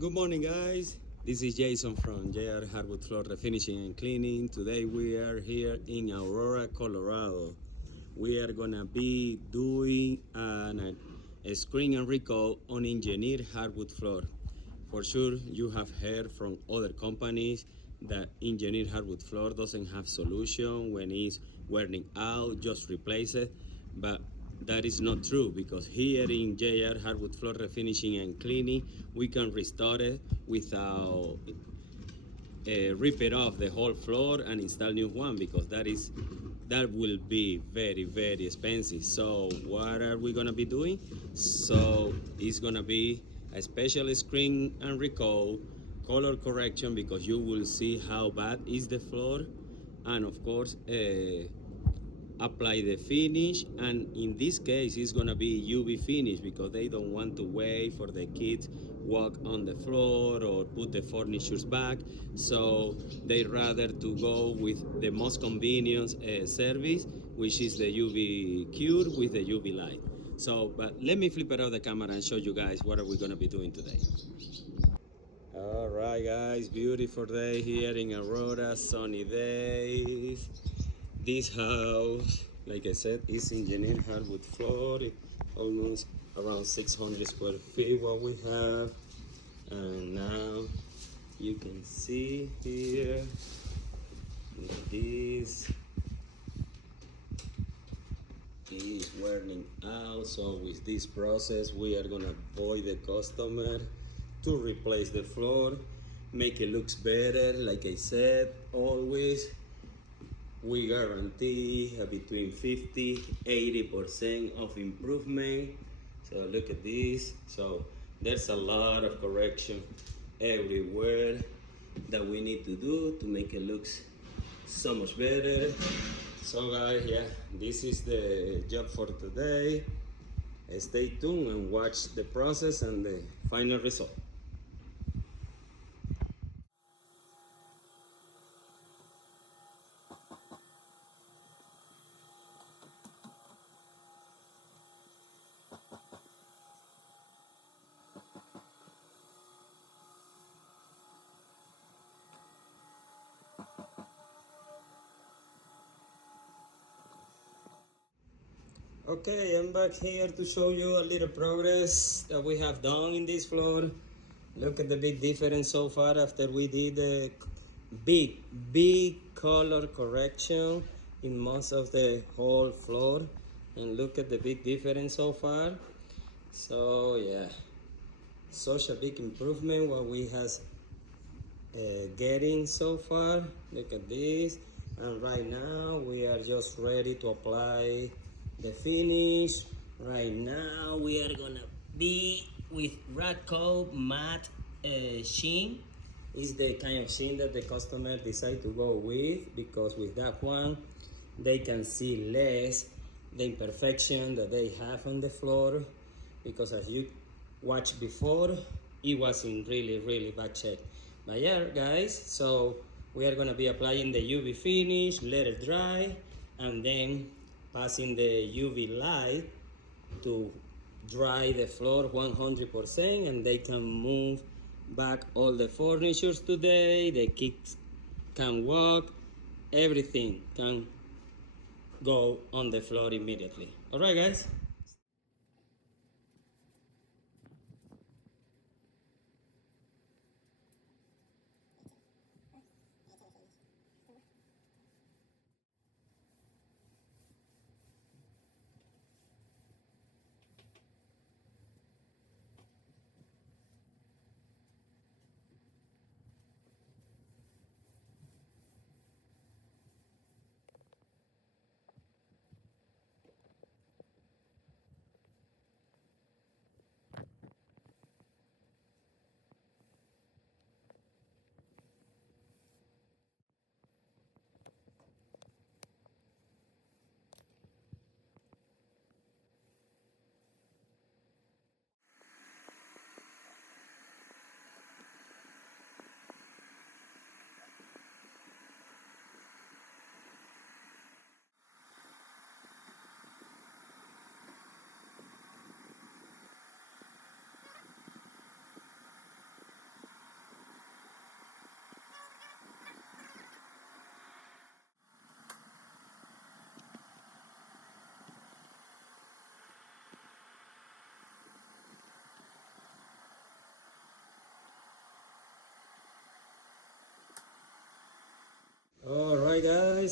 Good morning, guys. This is Jason from JR Hardwood Floor Refinishing and Cleaning. Today we are here in Aurora, Colorado. We are gonna be doing a screen and recoat on engineered hardwood floor. For sure, you have heard from other companies that engineered hardwood floor doesn't have solution when it's wearing out, just replace it. But that is not true, because here in JR Hardwood Floor Refinishing and Cleaning, we can restore it without rip it off the whole floor and install new one, because that will be very expensive. So what are we gonna be doing? So it's gonna be a special screen and recoat, color correction, because you will see how bad is the floor, and of course apply the finish. And in this case it's gonna be UV finish, because they don't want to wait for the kids walk on the floor or put the furnitures back, so they rather to go with the most convenient service, which is the UV cure with the UV light. So but let me flip it out the camera and show you guys what are we gonna be doing today. All right, guys, beautiful day here in Aurora, sunny days. This house, like I said, is engineered hardwood floor, almost around 600 square feet what we have. And now you can see here, this is wearing out. So with this process, we are gonna avoid the customer to replace the floor, make it looks better. Like I said, always we guarantee between 50–80% of improvement. So look at this. So there's a lot of correction everywhere that we need to do to make it look so much better. So guys, yeah, this is the job for today. Stay tuned and watch the process and the final result. Okay, I'm back here to show you a little progress that we have done in this floor. Look at the big difference so far after we did a big color correction in most of the whole floor. And look at the big difference so far. So yeah, such a big improvement what we has getting so far. Look at this. And right now we are just ready to apply the finish. Right now we are gonna be with recoat matte sheen. Is the kind of sheen that the customer decide to go with, because with that one they can see less the imperfection that they have on the floor, because as you watched before, it was in really bad shape. But yeah, guys, so we are gonna be applying the UV finish, let it dry, and then passing the UV light to dry the floor 100%, and they can move back all the furnitures today. The kids can walk, everything can go on the floor immediately. All right, guys.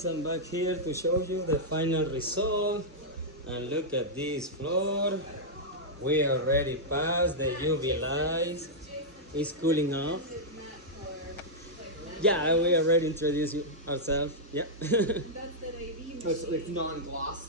guys, I'm back here to show you the final result. And look at this floor. We already passed the UV lights. It's cooling off. Yeah, we already introduced ourselves. Yeah. That's the lady. It's non-gloss.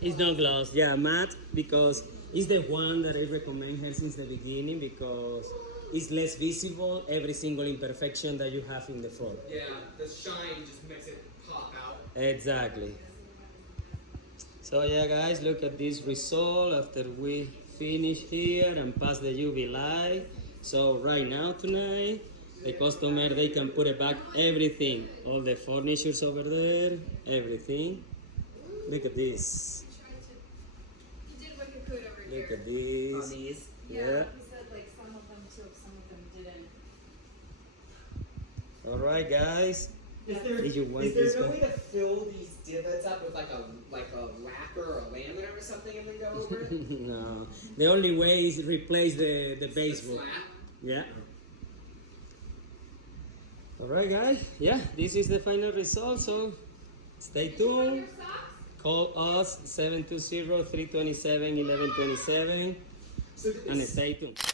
It's not gloss. Yeah, matte, because it's the one that I recommend her since the beginning, because it's less visible every single imperfection that you have in the floor. Yeah, the shine just makes it pop out. Exactly. So yeah, guys, look at this result after we finish here and pass the UV light. So right now, tonight, the customer, they can put it back everything, all the furnitures over there, everything. Look at this. He did recoat over here. Look at this. On these. Yeah. He said like some of them took, some of them didn't. All right, guys. Did you want Is there this no one? way to fill these divots up with like a lacquer or a laminate or something and then go over it? No. The only way is replace the baseboard. Flat? Yeah. All right, guys. Yeah, this is the final result. So stay tuned. Call us 720-327-1127 So and stay tuned.